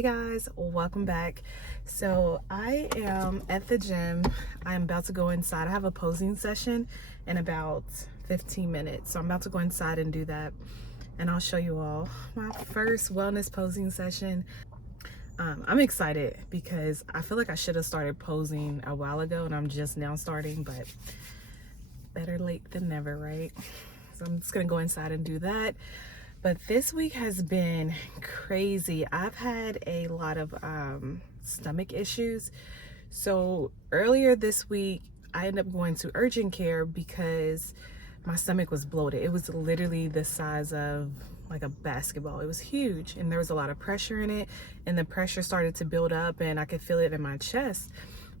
Hey guys, welcome back. So I am at the gym. I'm about to go inside. I have a posing session in about 15 minutes. So I'm about to go inside and do that. And I'll show you all my first wellness posing session. I'm excited because I feel like I should have started posing a while ago and I'm just now starting, but better late than never, right? So I'm just gonna go inside and do that. But this week has been crazy. I've had a lot of stomach issues. So earlier this week, I ended up going to urgent care because my stomach was bloated. It was literally the size of like a basketball. It was huge and there was a lot of pressure in it, and the pressure started to build up and I could feel it in my chest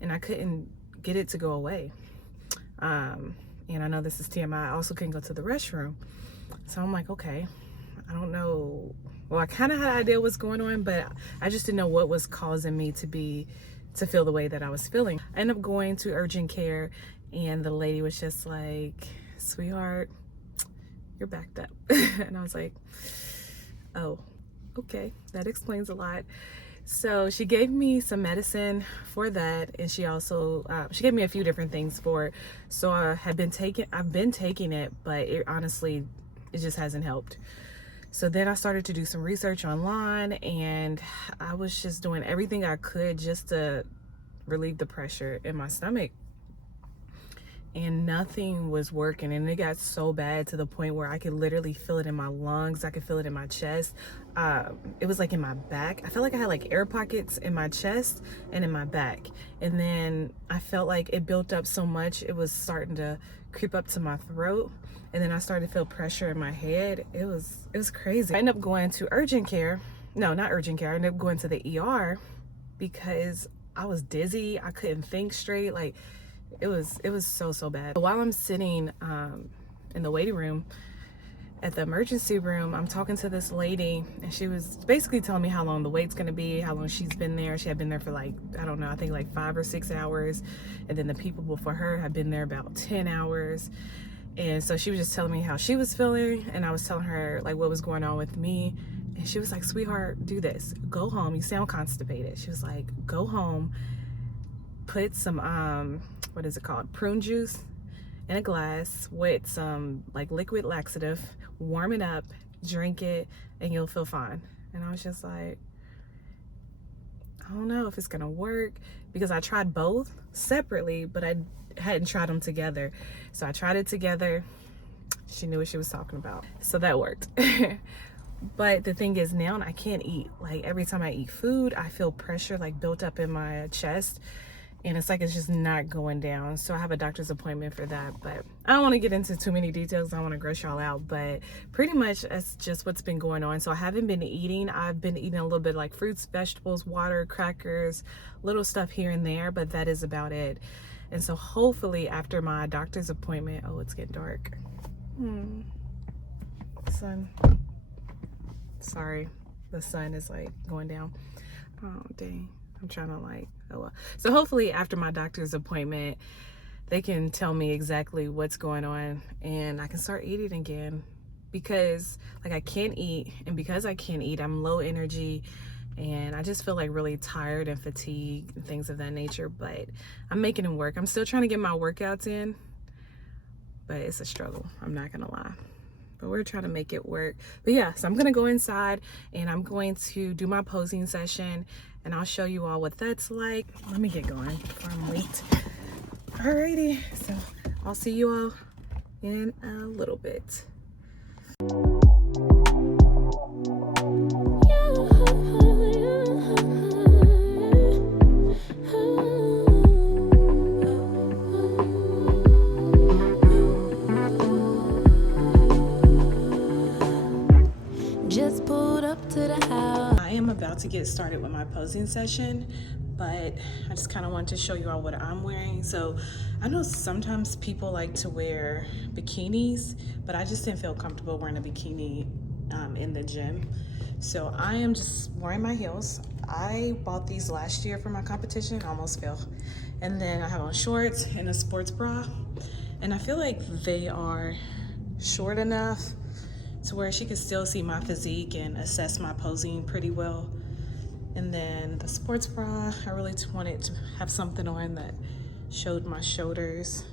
and I couldn't get it to go away. And I know this is TMI, I also couldn't go to the restroom. So I'm like, okay, I don't know. Well, I kind of had an idea what's going on, but I just didn't know what was causing me to feel the way that I was feeling. I ended up going to urgent care and the lady was just like, sweetheart, you're backed up. And I was like, oh, okay, that explains a lot. So she gave me some medicine for that, and she also she gave me a few different things for it. So I've been taking it, but it honestly, it just hasn't helped. So then I started to do some research online and I was just doing everything I could just to relieve the pressure in my stomach. And nothing was working, and it got so bad to the point where I could literally feel it in my lungs. I could feel it in my chest. It was like in my back. I felt like I had like air pockets in my chest and in my back. And then I felt like it built up so much, it was starting to creep up to my throat. And then I started to feel pressure in my head. It was crazy. I ended up going to urgent care. No, not urgent care. I ended up going to the ER because I was dizzy. I couldn't think straight. Like it was so bad. While I'm sitting in the waiting room at the emergency room, I'm talking to this lady and she was basically telling me how long the wait's gonna be, how long she's been there. She had been there for like, I don't know, I think like 5 or 6 hours. And then the people before her had been there about 10 hours. And so she was just telling me how she was feeling, and I was telling her like what was going on with me. And she was like, sweetheart, do this. Go home. You sound constipated. She was like, go home, put some, what is it called? Prune juice in a glass with some like liquid laxative, warm it up, drink it, and you'll feel fine. And I was just like, I don't know if it's gonna work, because I tried both separately, but I hadn't tried them together. So I tried it together. She knew what she was talking about. So that worked. But the thing is, now I can't eat. Like every time I eat food, I feel pressure like built up in my chest. And it's like it's just not going down. So I have a doctor's appointment for that. But I don't want to get into too many details. I don't want to gross y'all out. But pretty much that's just what's been going on. So I haven't been eating. I've been eating a little bit like fruits, vegetables, water, crackers, little stuff here and there. But that is about it. And so hopefully after my doctor's appointment, oh, it's getting dark. Sun. Sorry, the sun is like going down. Oh, dang. I'm trying to like, oh well. So hopefully after my doctor's appointment, they can tell me exactly what's going on and I can start eating again, because like I can't eat, and because I can't eat, I'm low energy and I just feel like really tired and fatigued and things of that nature. But I'm making it work. I'm still trying to get my workouts in, but it's a struggle, I'm not gonna lie. But we're trying to make it work. But yeah, so I'm gonna go inside and I'm going to do my posing session and I'll show you all what that's like. Let me get going before I'm late. Alrighty, so I'll see you all in a little bit. Just pulled up to the house. I am about to get started with my posing session, but I just kind of want to show you all what I'm wearing. So I know sometimes people like to wear bikinis, but I just didn't feel comfortable wearing a bikini in the gym. So I am just wearing my heels. I bought these last year for my competition, almost fell. And then I have on shorts and a sports bra. And I feel like they are short enough to where she could still see my physique and assess my posing pretty well. And then the sports bra, I really wanted to have something on that showed my shoulders.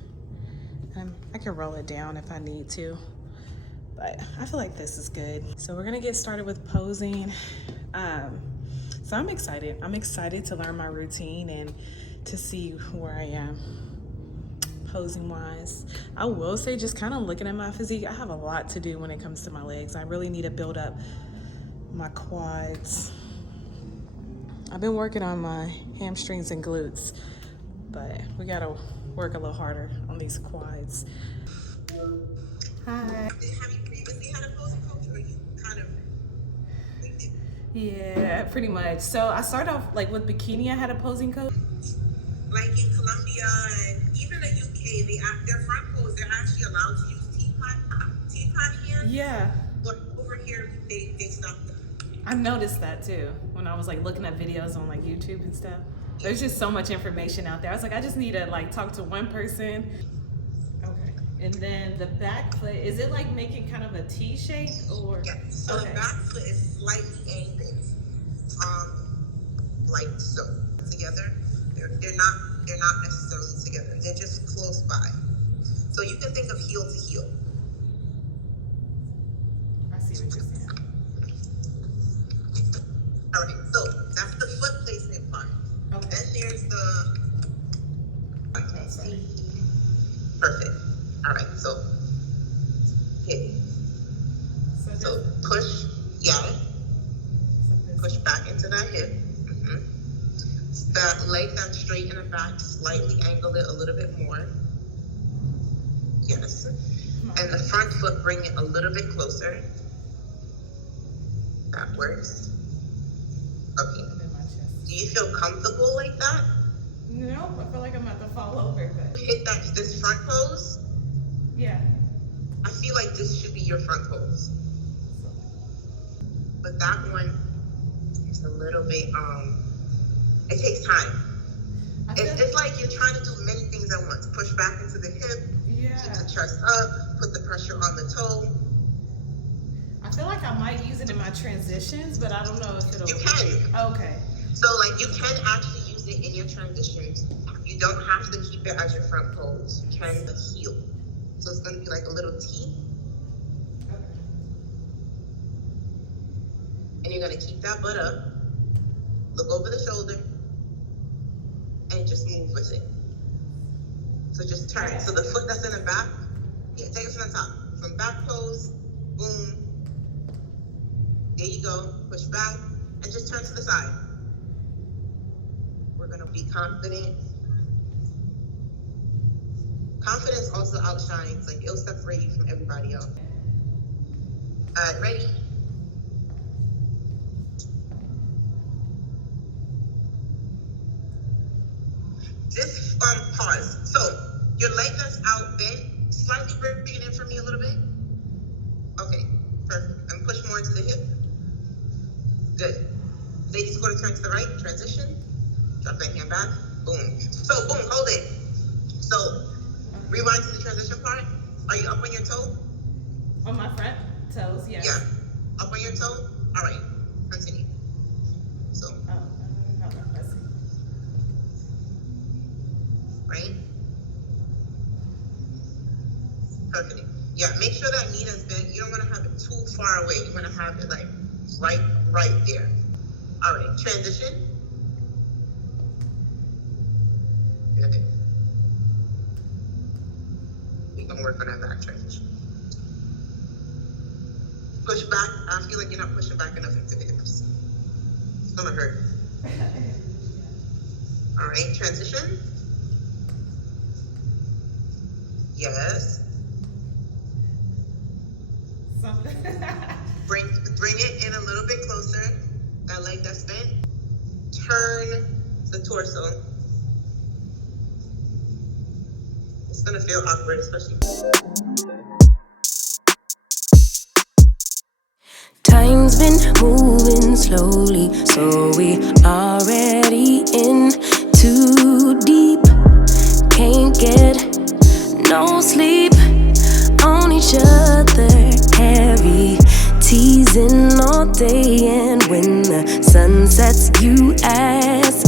I can roll it down if I need to, but I feel like this is good. So we're gonna get started with posing. So I'm excited. I'm excited to learn my routine and to see where I am posing wise. I will say, just kind of looking at my physique, I have a lot to do when it comes to my legs. I really need to build up my quads. I've been working on my hamstrings and glutes, but we gotta work a little harder on these quads. Hi. Have you previously had a posing coach, or you kind of winged it? Yeah, pretty much. So I started off like with bikini. I had a posing coach. Like in Colombia and even the UK, their front pose, they're actually allowed to use teapot hands. Yeah. But over here, they stopped that. I noticed that too when I was like looking at videos on like YouTube and stuff. There's just so much information out there. I was like, I just need to like talk to one person. Okay. And then the back foot, is it like making kind of a T shape or? Yeah. So okay. The back foot is slightly angled, like so. Together, they're not necessarily together. They're just close by. So you can think of heel to heel. I see what you're saying. All right. So that's the foot placement part. Okay. Then there's the. Perfect. All right. So hip. So push. Yeah. Push back into that hip. That leg that's straight in the back, slightly angle it a little bit more. Yes. And the front foot, bring it a little bit closer. That works. Okay. Do you feel comfortable like that? No, I feel like I'm about to fall over, but. Hit this front pose. Yeah. I feel like this should be your front pose. But that one is a little bit, it takes time. It's like you're trying to do many things at once. Push back into the hip, keep the chest up, put the pressure on the toe. I feel like I might use it in my transitions, but I don't know if it'll. You can. Okay. So like you can actually use it in your transitions. You don't have to keep it as your front pose. You can heel. So it's gonna be like a little T. Okay. And you're gonna keep that butt up, look over the shoulder, and just move with it. So just turn. Okay. So the foot that's in the back, take it from the top. From back pose, boom. There you go. Push back and just turn to the side. We're gonna be confident. Confidence also outshines, like it'll separate you from everybody else. Ready? Just pause. So your leg that's out bent, slightly bring it in for me a little bit. Okay, perfect. And push more into the hip. Good. Ladies, go to turn to the right. Transition. Drop that hand back. Boom. So boom, hold it. So rewind to the transition part. Are you up on your toe? On my front toes, yes. Yeah. Up on your toe? All right. Continue. So. Let's see. Right? Perfect. Yeah, make sure that knee is bent. You don't want to have it too far away. You want to have it like right there. All right, transition. Good. We're going to work on that back transition. Push back. I feel like you're not pushing back enough into the hips. It's going to hurt. All right, transition. Yes. Bring it in a little bit closer. That leg that's bent. Turn the torso. It's gonna feel awkward, especially. Time's been moving slowly, so we already in too deep. Can't get no sleep on each other, heavy teasing all day, and when the sun sets, you ask